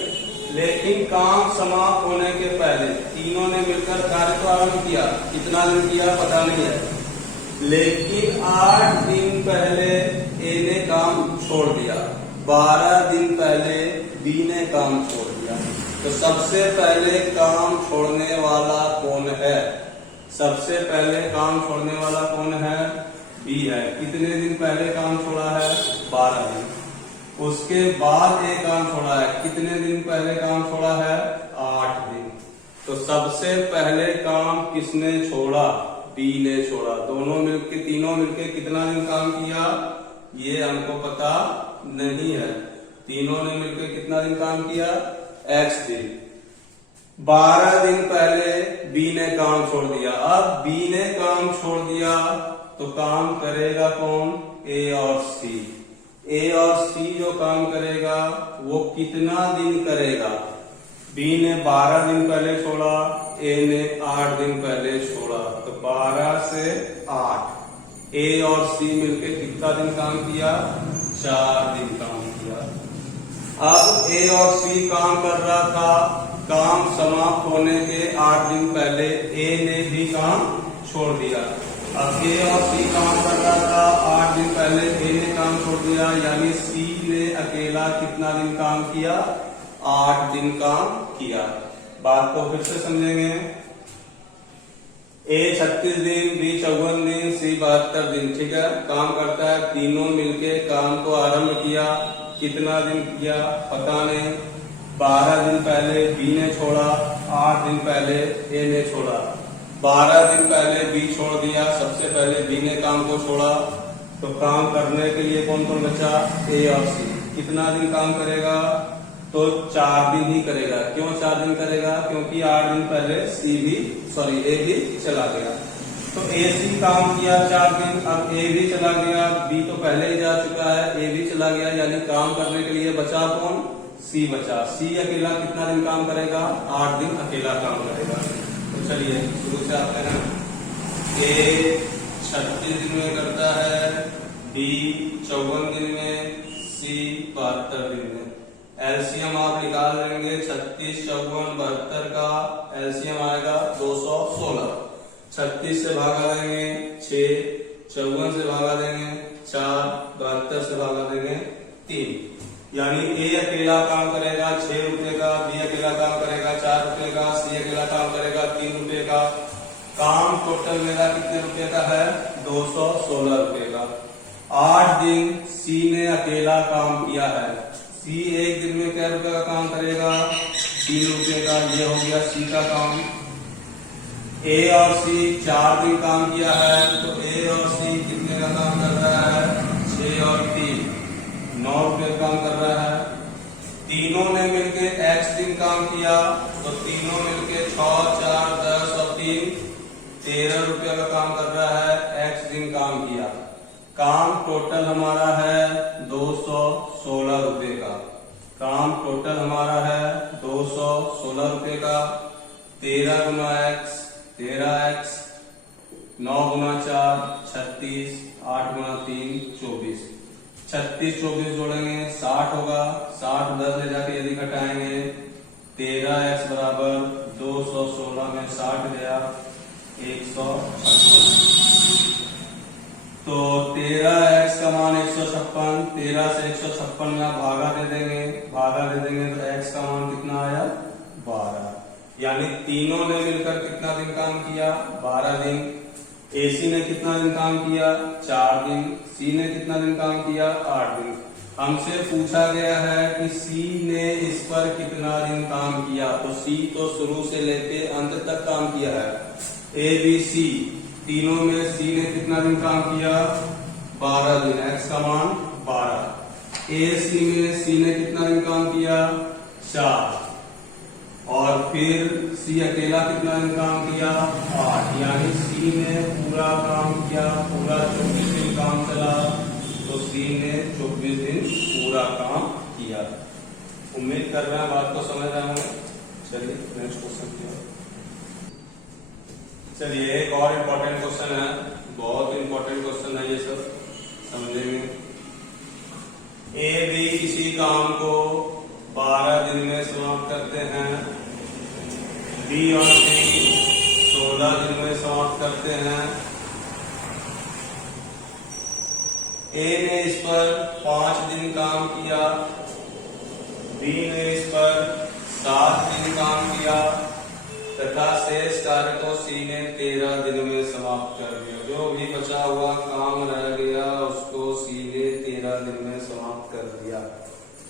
लेकिन काम समाप्त होने के पहले तीनों ने मिलकर कार्य को आरंभ किया। कितना दिन किया पता नहीं है, लेकिन 8 दिन पहले ए ने काम छोड़ दिया, 12 दिन पहले बी ने काम छोड़ दिया। तो सबसे पहले काम छोड़ने वाला कौन है? सबसे पहले काम छोड़ने वाला कौन है? बी है। कितने दिन पहले काम छोड़ा है? 12 दिन। उसके बाद एक काम छोड़ा है, कितने दिन पहले काम छोड़ा है? 8 दिन। तो सबसे पहले काम किसने छोड़ा? बी ने छोड़ा। दोनों मिलके, तीनों मिलके कितना दिन काम किया ये हमको पता नहीं है। तीनों ने मिलकर कितना दिन काम किया? x दिन। 12 दिन पहले बी ने काम छोड़ दिया। अब बी ने काम छोड़ दिया तो काम करेगा कौन? ए और सी। ए और सी जो काम करेगा वो कितना दिन करेगा? बी ने 12 दिन पहले छोड़ा, ए ने 8 दिन पहले छोड़ा, तो 12 से 8। ए और सी मिलकर कितना दिन काम किया? 4 दिन काम किया। अब ए और सी काम कर रहा था, काम समाप्त होने के 8 दिन पहले ए ने भी काम छोड़ दिया। अब ए और सी काम कर रहा था, 8 दिन पहले ए ने काम छोड़ दिया, यानी सी ने अकेला कितना दिन काम किया? 8 दिन काम किया। बात को फिर से समझेंगे। ए 36 दिन, बी 54 दिन, सी 72 दिन। ठीक है, काम करता है, तीनों मिलके काम को आरंभ किया। कितना दिन किया पता नहीं। 12 दिन पहले बी ने छोड़ा, 8 दिन पहले ए ने छोड़ा। 12 दिन पहले बी छोड़ दिया, सबसे पहले बी ने काम को छोड़ा, तो काम करने के लिए कौन कौन बचा? ए और सी। कितना दिन काम करेगा? तो 4 दिन ही करेगा। क्यों 4 दिन करेगा? क्योंकि 8 दिन पहले ए भी चला गया। तो ए सी काम किया 4 दिन, अब ए भी चला गया, बी तो पहले ही जा चुका है, ए भी चला गया, यानी काम करने के लिए बचा कौन? सी बचा। सी अकेला कितना दिन काम करेगा? 8 दिन अकेला काम करेगा। तो चलिए शुरू से आते हैं। ए 36 दिन में करता है, बी 54 दिन में, सी 72 दिन में। एलसीएम आप निकाल लेंगे, 36, 54, 72 का एलसीएम आएगा 216। 36 से भागा देंगे 6, 54 से भागा देंगे 4, 72 से भागा देंगे 3, यानी ए अकेला काम करेगा 6 रुपए का, बी अकेला काम करेगा 4 रुपए का, सी अकेला काम करेगा 3 रुपए का। काम टोटल मेरा कितने रुपए का है? 216 रुपए का। 8 दिन सी ने अकेला काम किया है। सी एक दिन में क्या रुपए का काम करेगा? 3 रुपए का। ये हो गया सी का काम। ए और सी 4 दिन काम किया है, तो ए और सी कितने का काम कर रहा है? 6 और 3 9 रुपए काम कर रहा है। तीनों ने मिलके x दिन काम किया, तो तीनों मिलके 6, 4, 10 और 3 13 रुपए का काम कर रहा है। x दिन काम किया। काम टोटल हमारा है 216 रुपए का। काम टोटल हमारा है 216 रुपए का। 13 गुना x 13x, 9 गुना 4 36, 8 गुना 3 24, 36 24 जोड़ेंगे 60 होगा। 60 10 ले जाके यदि घटाएंगे 13x बराबर 216 में 60 गया 156। तो 13x का मान 156, 13 से 156 में आप भागा दे देंगे तो x का मान कितना आया? 12। यानी तीनों ने मिलकर कितना दिन काम किया? 12 दिन। एसी ने कितना दिन काम किया? 4 दिन। सी ने कितना दिन काम किया? 8 दिन। हमसे पूछा गया है कि सी ने इस पर कितना दिन काम किया, तो सी तो शुरू से लेके अंत तक काम किया है। ए बी सी तीनों में सी ने कितना दिन काम किया? 12 दिन। एक्स का मान 12। ए सी में सी ने कितना दिन काम किया? 4। और फिर सी अकेला कितना दिन काम किया? 8। यानी सी ने पूरा काम किया, पूरा 24 दिन काम चला, तो सी ने 24 दिन पूरा काम किया। उम्मीद कर रहे हैं बात को समझ रहे होंगे। चलिए नेक्स्ट क्वेश्चन किया। चलिए एक और इम्पोर्टेंट क्वेश्चन है, बहुत इम्पोर्टेंट क्वेश्चन है ये सब समझने में। ए बी किसी काम को 12 दिन में समाप्त करते हैं, बी और सी 16 दिन में समाप्त करते हैं। ए ने इस पर 5 दिन काम किया, बी ने इस पर 7 दिन काम किया तथा शेष कार्य को सी ने 13 दिन में समाप्त कर दिया। जो भी बचा हुआ काम रह गया उसको सी ने 13 दिन में समाप्त कर दिया।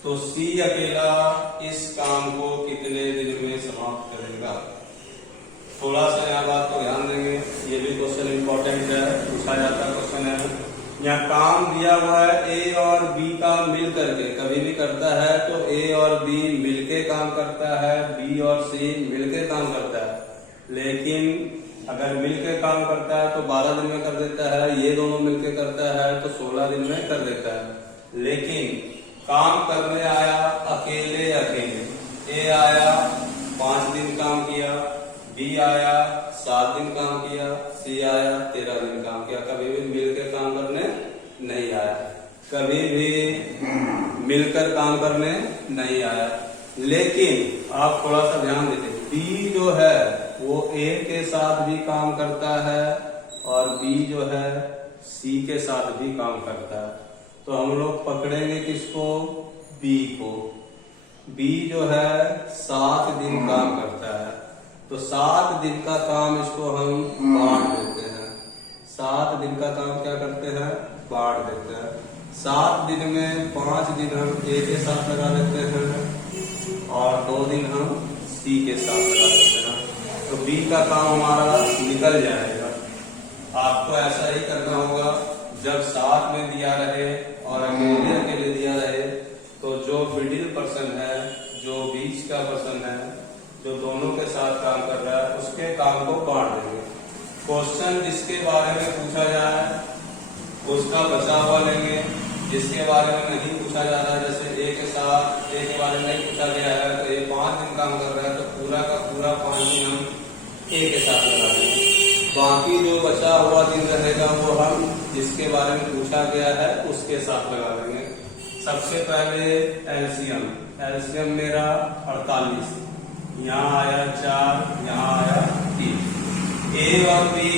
तो सी अकेला इस काम को कितने दिन में समाप्त करेगा? थोड़ा सा यहाँ बात को ध्यान देंगे, ये भी क्वेश्चन इंपॉर्टेंट है, पूछा जाता क्वेश्चन है। यहाँ काम दिया हुआ है ए और बी का मिल करके, कभी भी करता है तो ए और बी मिलके काम करता है, बी और सी मिलके काम करता है। लेकिन अगर मिलके काम करता है तो 12 दिन में कर देता है, ये दोनों मिलके करता है तो 16 दिन में कर देता है। लेकिन काम करने आया अकेले अकेले, ए आया 5 दिन काम किया, बी आया 7 दिन काम किया, सी आया 13 दिन काम किया। कभी भी मिलकर काम करने नहीं आया, कभी भी मिलकर काम करने नहीं आया। लेकिन आप थोड़ा सा ध्यान दीजिए, बी जो है वो ए के साथ भी काम करता है और बी जो है सी के साथ भी काम करता है। तो हम लोग पकड़ेंगे किसको? बी को। बी जो है 7 दिन काम करता है, तो 7 दिन का काम इसको हम बांट देते हैं। 7 दिन का काम क्या करते हैं? बांट देते हैं। 7 दिन में 5 दिन हम ए के साथ लगा देते हैं और 2 दिन हम सी के साथ लगा देते हैं। तो बी का काम हमारा निकल जाएगा। आपको ऐसा ही करना होगा, जब साथ में दिया रहे और अकेले अकेले दिया रहे तो जो मिडिल पर्सन है, जो बीच का पर्सन है, जो दोनों के साथ काम कर रहा है, उसके काम को बांट देंगे। क्वेश्चन जिसके बारे में पूछा जाए उसका बचा हुआ लेंगे, जिसके बारे में नहीं पूछा जा रहा है, जैसे ए के साथ ए के बारे में नहीं पूछा गया है तो ये 5 दिन काम कर रहा है तो पूरा का पूरा 5 दिन हम ए के साथ लगा देंगे। बाकी जो बचा हुआ दिन रहेगा वो हम जिसके बारे में पूछा गया है उसके साथ लगा देंगे। सबसे पहले एलसीएम, एलसीएम मेरा 48, यहाँ आया 4, यहाँ आया 3। ए और बी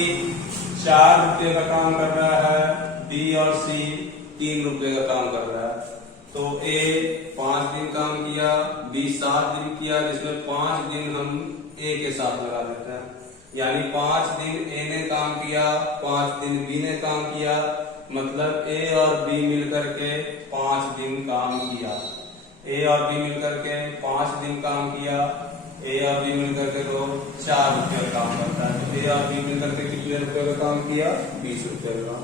4 रुपये का काम कर रहा है, बी और सी 3 रुपए का काम कर रहा है। तो ए 5 दिन काम किया, बी 7 दिन किया, जिसमें 5 दिन हम ए के साथ लगा देते हैं। यानी 5 दिन ए ने काम किया, 5 दिन बी ने काम किया, मतलब ए और बी मिलकर के 5 दिन काम किया। ए और बी मिलकर के 5 दिन काम किया, ए और बी मिलकर के रोज 4 रुपये का काम करता है। तो ए और बी मिलकर के कितने रुपए का काम किया? 20 रुपये का।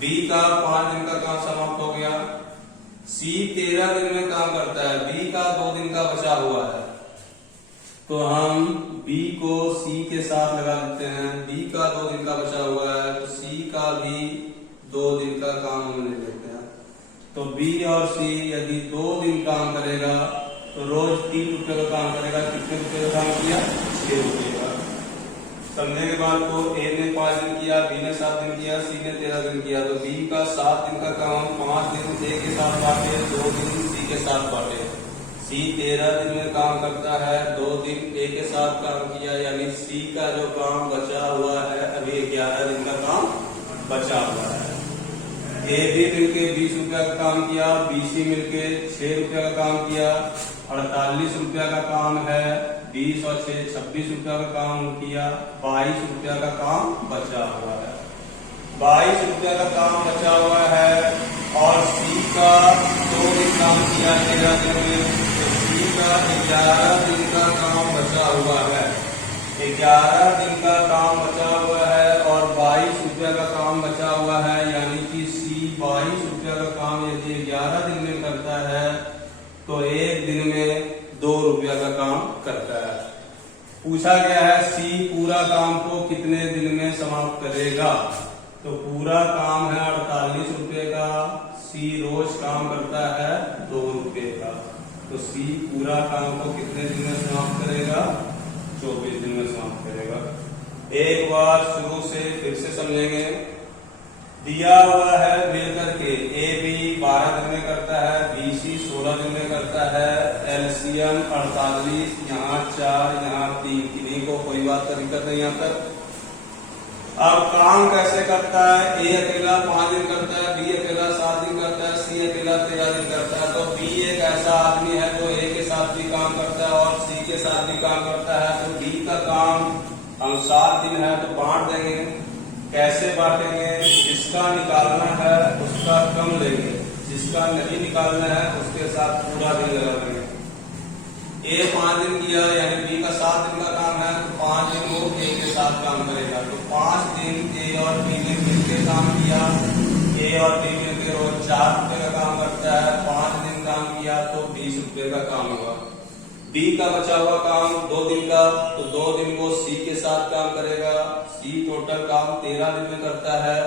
बी का 5 दिन का काम समाप्त हो गया। सी 13 दिन में काम करता है, बी का 2 दिन का बचा हुआ है, तो हम बी को सी के साथ लगा देते हैं। बी का 2 दिन का बचा हुआ है, तो सी का भी 2 दिन का काम हम ले लेते हैं। तो बी और सी यदि 2 दिन काम करेगा तो रोज 3 रुपए का काम करेगा। कितने रुपए का काम किया? 6 रुपए का। समझने के बाद को ए ने 5 दिन किया, बी ने 7 दिन किया, सी ने 13 दिन किया। तो बी का 7 दिन का काम 5 दिन ए के साथ बांटे, 2 दिन सी के साथ बांटे। सी 13 दिन में काम करता है, 2 दिन ए के साथ काम किया, यानी सी का जो काम बचा हुआ है अभी 11 दिन का काम बचा हुआ है। ए बी मिलके 20 रुपया का काम किया, बी सी मिलके 6 रुपया का काम किया, 48 रुपया का काम है। 20 और 6 26 रुपया का काम किया, 22 रुपया का काम बचा हुआ है। 22 रुपया का काम बचा हुआ है और सी का 2 दिन काम किया 13 दिन में, तो सी का 11 दिन का काम बचा हुआ है। 11 दिन का काम बचा हुआ है और 22 रुपया का काम बचा हुआ है, यानी कि सी 22 रुपया का काम यदि 11 दिन में करता है तो 1 दिन में 2 रुपया का काम करता है। पूछा गया है सी पूरा काम को कितने दिन में समाप्त करेगा। तो पूरा काम है 48 रुपए का, सी रोज काम करता है 2 रुपए का। तो सी पूरा काम को कितने दिन में समाप्त करेगा? 24 दिन में समाप्त करेगा। एक बार शुरू से फिर से समझेंगे। दिया हुआ है मिलकर के ए बी 12 दिन में करता है, बी सी 16 दिन में करता है, एलसीएम 48, यहाँ 4 यहाँ 3, किन्हीं को कोई बात का दिक्कत नहीं यहाँ तक। अब काम कैसे करता है? ए अकेला 5 दिन करता है, बी अकेला 7 दिन करता है, सी अकेला 13 दिन करता है। तो बी एक ऐसा आदमी है जो ए के साथ भी काम करता है और सी के साथ भी काम करता है। तो बी का काम हम 7 दिन है तो बांट देंगे। कैसे बांटेंगे? जिसका निकालना है उसका कम लेंगे, जिसका नहीं निकालना है उसके साथ पूरा दिन लगा देंगे। ए 5 दिन किया, यानी बी का 7 दिन का काम है, तो 5 दिन वो ए के साथ काम करेगा। तो 5 दिन ए और बी ने मिलकर काम किया, ए और बी मिलकर रोज 4 रुपए का काम करता है। 5 दिन काम किया तो 20 रुपए का काम हुआ। बी का बचा हुआ काम 2 दिन का, तो 2 दिन वो सी के साथ काम करेगा। सी टोटल काम 13 दिन में करता है,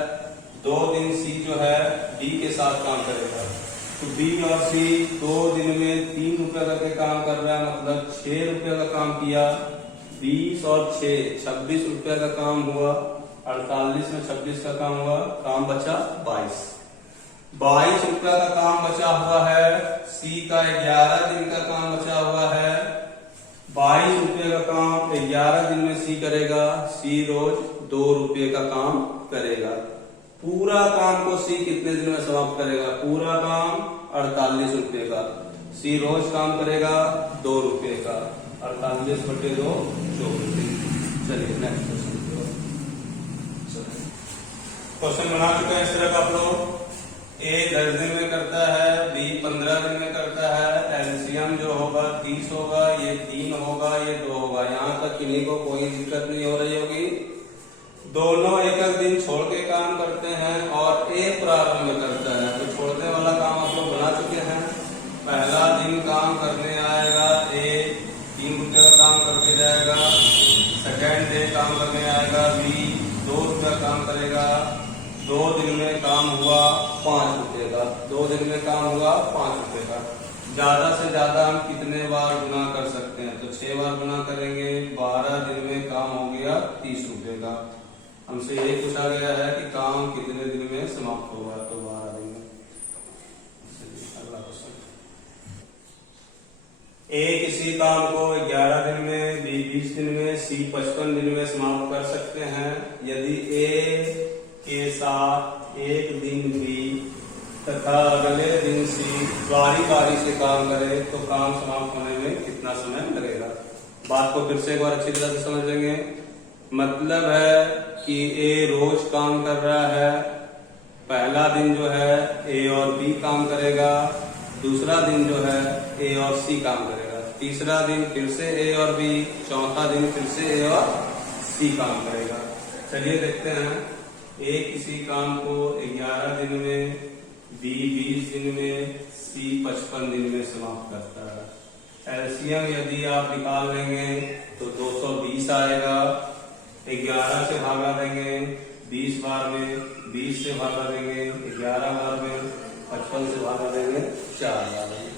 2 दिन सी जो है डी के साथ काम करेगा। तो बी और सी 2 दिन में 3 रुपए करके काम कर रहा है, मतलब 6 रुपए का काम किया। 20 और 6 26 रुपए का काम हुआ, 48 में 26 का काम हुआ, काम बचा 22 रुपया का काम बचा हुआ है। सी का 11 दिन का काम बचा हुआ है। 22 रुपये का काम 11 दिन में सी करेगा। सी रोज 2 रुपये का काम करेगा। पूरा काम को सी कितने दिन में समाप्त करेगा? पूरा काम 48 रुपये का। सी रोज काम करेगा 2 रुपये का। 48/2 24 दिन। चलिए नेक्स्ट क्वेश्चन बना चुके हैं इस तरह का आप लोग। ए 10 दिन में करता है, बी 15 दिन में करता है। एलसीएम जो होगा 30 होगा, ये 3 होगा, ये 2 होगा। यहाँ तक किन्हीं को कोई दिक्कत नहीं हो रही होगी। दोनों एक दिन छोड़ के काम करते हैं और ए प्रारंभ में करता है। तो छोड़ने वाला काम आप लोग बना चुके हैं। पहला दिन काम करने आएगा, ए 3 रुपये का काम करके जाएगा। सेकेंड डे काम करने आएगा, बी 2 रुपया काम करेगा। 2 दिन में काम हुआ 5 रुपये का। 2 दिन में काम हुआ 5 रुपये का। ज्यादा से ज्यादा हम कितने बार गुना कर सकते हैं? तो 6 बार गुना करेंगे। 12 दिन में काम हो गया 30 रुपये का। हमसे ये पूछा गया है कि काम कितने दिन में समाप्त होगा, तो 12 दिन में। अगला क्वेश्चन। ए किसी काम को 11 दिन में, बी 20 दिन में, सी 55 दिन में समाप्त कर सकते हैं। यदि ए के साथ 1 तथा अगले दिन सी बारी बारी से काम करे तो काम समाप्त होने में कितना समय लगेगा। बात को फिर से एक बार अच्छी तरह से समझ लेंगे। मतलब है कि ए रोज काम कर रहा है, पहला दिन जो है ए और बी काम करेगा, दूसरा दिन जो है ए और सी काम करेगा, तीसरा दिन फिर से ए और बी, चौथा दिन फिर से ए और सी काम करेगा। चलिए देखते हैं, ए किसी काम को 11 दिन में, बी 20 दिन में, सी 55 दिन में समाप्त करता है। एलसीएम यदि आप निकाल लेंगे तो 220 आएगा। 11 से भागा देंगे 20 बार में, 20 से भागा देंगे 11 बार में, 55 से भागा देंगे 4 बार में।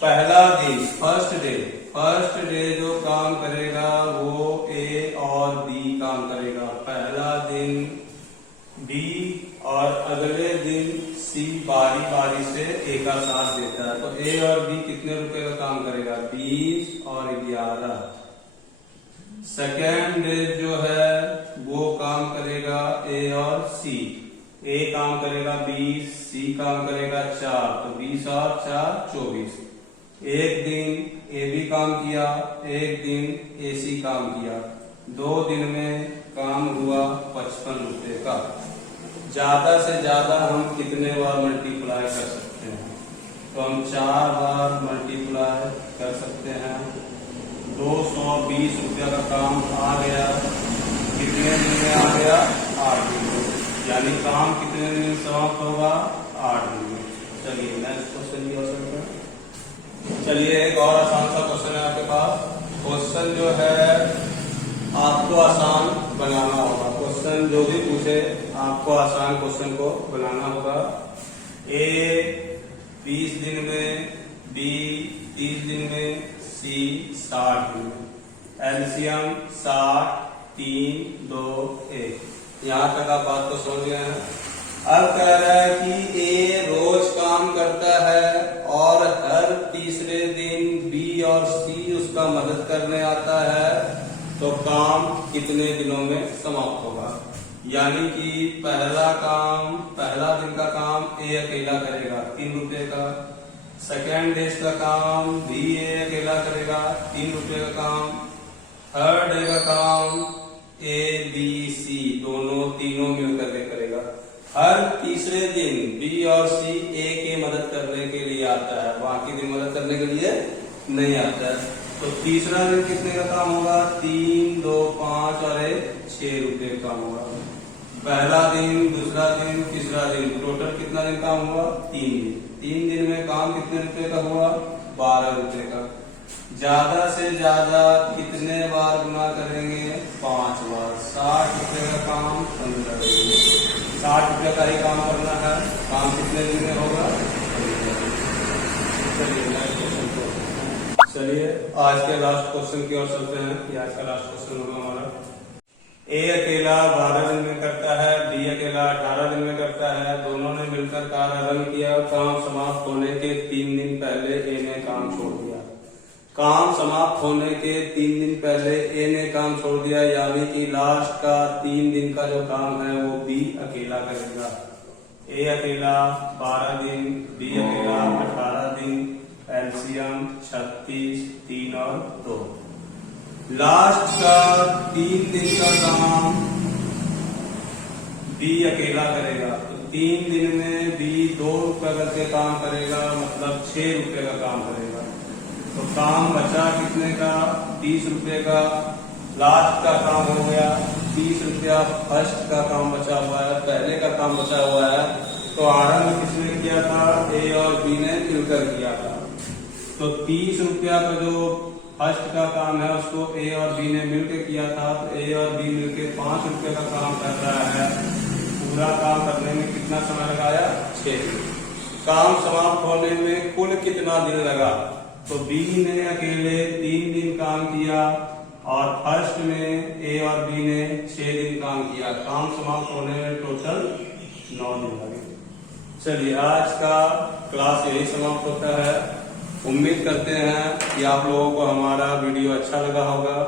पहला दिन फर्स्ट डे जो काम करेगा वो ए और बी काम करेगा। पहला दिन बी और अगले दिन सी बारी बारी से ए का साथ देता है। तो ए और बी कितने रुपए का काम करेगा? 20 और 11। सेकेंड डे जो है वो काम करेगा ए और सी। ए काम करेगा 20, सी काम करेगा 4, तो 20 और 4 24। एक दिन ए बी काम किया, एक दिन ए सी काम किया, 2 दिन में काम हुआ 55 रुपए का। ज्यादा से ज्यादा हम कितने बार मल्टीप्लाई कर सकते हैं? तो हम 4 बार मल्टीप्लाई कर सकते हैं। 220 रुपया का काम आ गया, कितने दिन में आ गया? 8 दिन में। यानी काम कितने दिन में समाप्त होगा? 8 दिन में। चलिए नेक्स्ट क्वेश्चन की ओर चलते हैं। चलिए एक और आसान सा क्वेश्चन है आपके पास। क्वेश्चन जो है आपको आसान बनाना होगा। क्वेश्चन जो भी पूछे आपको आसान क्वेश्चन को बनाना होगा। ए 20 दिन में, बी 30 दिन में, सी 60 दिन में। एलसीएम 60, 3, 2, 1। यहाँ तक आप बात को समझ गए हैं। अब कह रहा है कि ए रोज काम करता है और हर तीसरे दिन बी और सी उसका मदद करने आता है, तो काम कितने दिनों में समाप्त होगा? यानी कि पहला दिन का काम ए अकेला करेगा 3 रुपए का। सेकेंड डे का काम बी ए अकेला करेगा 3 रुपए का काम। थर्ड डे का काम ए बी सी तीनों मिलकर के करेगा। हर तीसरे दिन बी और सी ए के मदद करने के लिए आता है, बाकी दिन मदद करने के लिए नहीं आता है। तो तीसरा दिन कितने का काम होगा? 3, 2, 5 और 1 6 रुपए का काम होगा। पहला दिन, दूसरा दिन, तीसरा दिन, टोटल कितना दिन काम हुआ? 3 दिन। 3 दिन में काम कितने रुपए का हुआ? 12 रुपए का। ज्यादा से ज्यादा कितने बार गुना करेंगे? 5 बार। 60 रुपए का काम 15 दिन। 60 रुपए का ही काम करना है। काम कितने दिन में होगा? चलिए आज के लास्ट क्वेश्चन की ओर चलते हैं। ये आज का लास्ट क्वेश्चन होगा हमारा। ए अकेला 12 दिन में करता है, बी अकेला 18 दिन में करता है। दोनों ने मिलकर कार्य आरंभ किया। काम समाप्त होने के 3 दिन पहले ए ने काम छोड़ दिया। काम समाप्त होने के 3 दिन पहले ए ने काम छोड़ दिया, यानी कि लास्ट का 3 दिन का जो काम है वो बी अकेला करेगा। ए अकेला 12 दिन, बी अकेला 18 दिन, एलसीएम 36, 3 और 2। लास्ट का 3 दिन का काम बी अकेला करेगा। तो 3 दिन में बी 2 रुपए करके काम करेगा, मतलब 6 रुपए का काम करेगा। तो काम बचा कितने का? 30 रुपए का। लास्ट का काम हो गया 30 रुपया। फर्स्ट का काम बचा हुआ है, पहले का काम बचा हुआ है। तो आरंभ किसने किया था? ए और बी ने मिलकर किया था। तो 30 रुपया का जो फर्स्ट का काम है उसको ए और बी ने मिलकर किया था। तो ए और बी मिलकर 5 रुपए का काम कर रहा है। पूरा काम करने में कितना समय लगाया? 6 दिन। काम समाप्त होने में कुल कितना दिन लगा? तो बी ने अकेले 3 दिन काम किया और फर्स्ट में ए और बी ने 6 दिन काम किया। काम समाप्त होने में टोटल 9 दिन लगे। चलिए आज का क्लास यही समाप्त होता है। उम्मीद करते हैं कि आप लोगों को हमारा वीडियो अच्छा लगा होगा।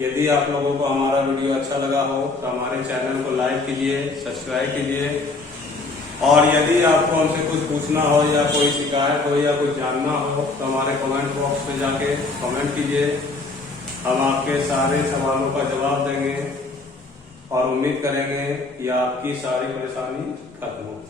यदि आप लोगों को हमारा वीडियो अच्छा लगा हो तो हमारे चैनल को लाइक कीजिए, सब्सक्राइब कीजिए और यदि आपको हमसे कुछ पूछना हो या कोई शिकायत हो या कुछ जानना हो तो हमारे कमेंट बॉक्स में जाके कमेंट कीजिए। हम आपके सारे सवालों का जवाब देंगे और उम्मीद करेंगे कि आपकी सारी परेशानी खत्म हो।